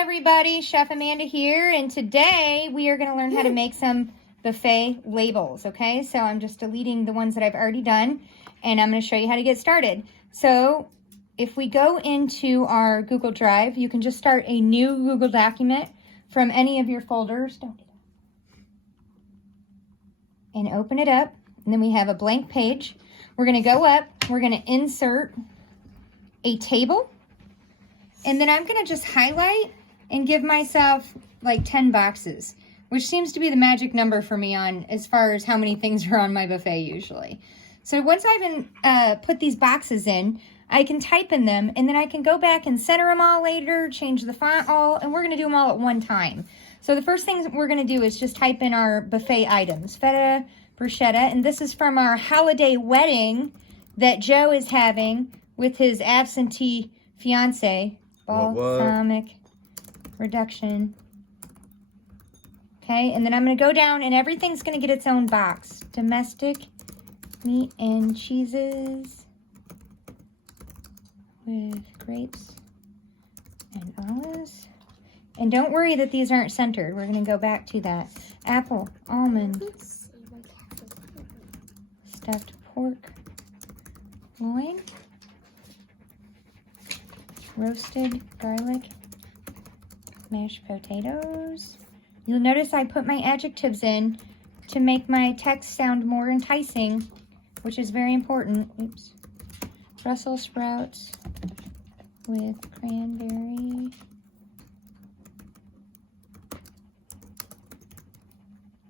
everybody, Chef Amanda here, and today we are going to learn how to make some buffet labels, okay? So I'm just deleting the ones that I've already done, and I'm going to show you how to get started. So if we go into our Google Drive, you can just start a new Google document from any of your folders. Don't do that. And open it up, and then we have a blank page. We're going to go up, we're going to insert a table, and then I'm going to just highlight and give myself like 10 boxes, which seems to be the magic number for me on as far as how many things are on my buffet usually. So once I've put these boxes in, I can type in them, and then I can go back and center them all later, change the font all, and we're going to do them all at one time. So the first thing we're going to do is just type in our buffet items, feta, bruschetta, and this is from our holiday wedding that Joe is having with his absentee fiance. Balsamic reduction. Okay, and then I'm going to go down, and everything's going to get its own box. Domestic meat and cheeses with grapes and olives. And don't worry that these aren't centered. We're going to go back to that. Apple, almond, stuffed pork, loin, roasted garlic, mashed potatoes. You'll notice I put my adjectives in to make my text sound more enticing, which is very important. Oops. Brussels sprouts with cranberry.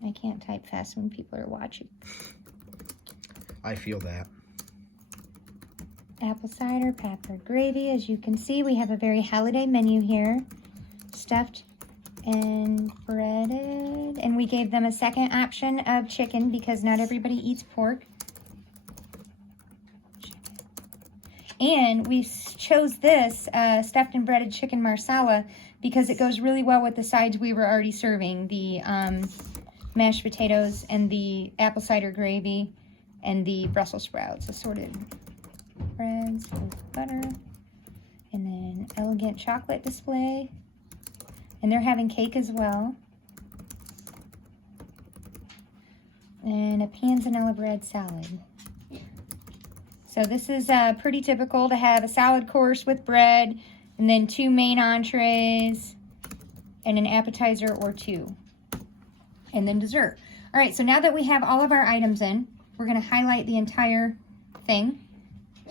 I can't type fast when people are watching. I feel that. Apple cider, pepper gravy. As you can see, we have a very holiday menu here. Stuffed and breaded. And we gave them a second option of chicken because not everybody eats pork. And we chose this stuffed and breaded chicken marsala because it goes really well with the sides we were already serving. The mashed potatoes and the apple cider gravy and the Brussels sprouts, assorted breads with butter, and then elegant chocolate display, and they're having cake as well, and a panzanella bread salad. So this is pretty typical to have a salad course with bread, and then 2 main entrees, and an appetizer or 2, and then dessert. All right, so now that we have all of our items in, we're going to highlight the entire thing.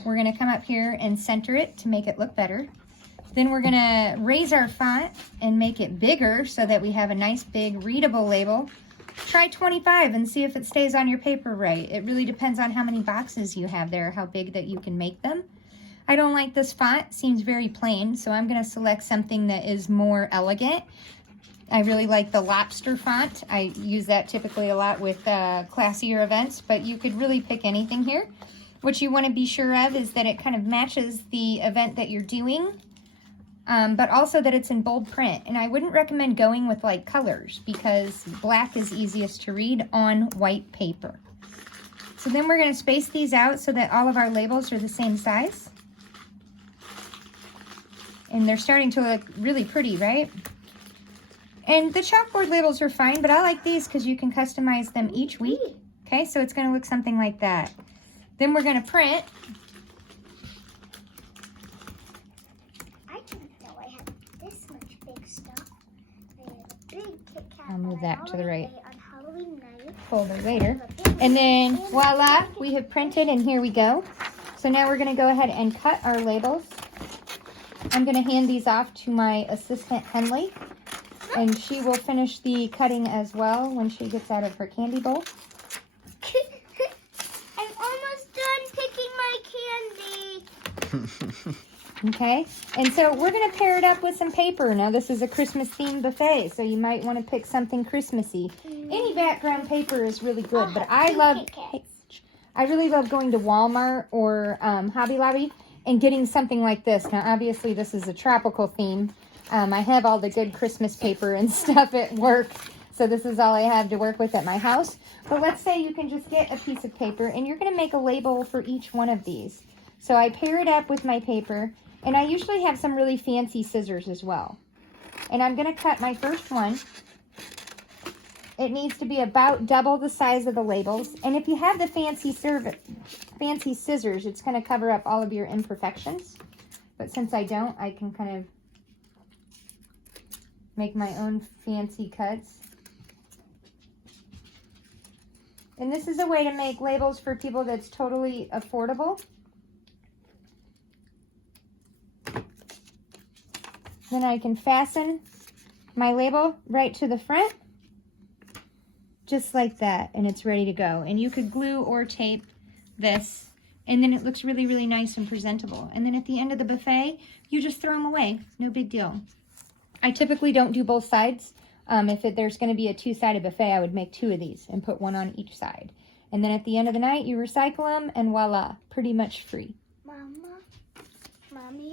We're going to come up here and center it to make it look better. Then we're going to raise our font and make it bigger so that we have a nice big readable label. Try 25 and see if it stays on your paper right. It really depends on how many boxes you have there, how big that you can make them. I don't like this font, seems very plain, so I'm going to select something that is more elegant. I really like the lobster font. I use that typically a lot with classier events, but you could really pick anything here. What you want to be sure of is that it kind of matches the event that you're doing, but also that it's in bold print. And I wouldn't recommend going with like colors because black is easiest to read on white paper. So then we're going to space these out so that all of our labels are the same size. And they're starting to look really pretty, right? And the chalkboard labels are fine, but I like these because you can customize them each week. Okay, so it's going to look something like that. Then we're going to print. I didn't know I had this much big stuff. I had a big Kit Kat. I'll move that to the right. On Halloween night. Folder later. And then voila, we have printed, and here we go. So now we're going to go ahead and cut our labels. I'm going to hand these off to my assistant Henley, and she will finish the cutting as well when she gets out of her candy bowl. I'm almost done picking my candy. Okay, and so we're going to pair it up with some paper. Now this is a Christmas themed buffet, so you might want to pick something Christmassy. Any background paper is really good, but I really love going to Walmart or Hobby Lobby and getting something like this. Now obviously this is a tropical theme. I have all the good Christmas paper and stuff at work, so this is all I have to work with at my house. But let's say you can just get a piece of paper and you're going to make a label for each one of these. So I pair it up with my paper, and I usually have some really fancy scissors as well. And I'm going to cut my first one. It needs to be about double the size of the labels. And if you have the fancy scissors, it's going to cover up all of your imperfections. But since I don't, I can kind of make my own fancy cuts. And this is a way to make labels for people that's totally affordable. Then I can fasten my label right to the front, just like that, and it's ready to go. And you could glue or tape this, and then it looks really, really nice and presentable. And then at the end of the buffet, you just throw them away. No big deal. I typically don't do both sides. If there's going to be a two-sided buffet, I would make 2 of these and put one on each side. And then at the end of the night, you recycle them, and voila, pretty much free. Mommy,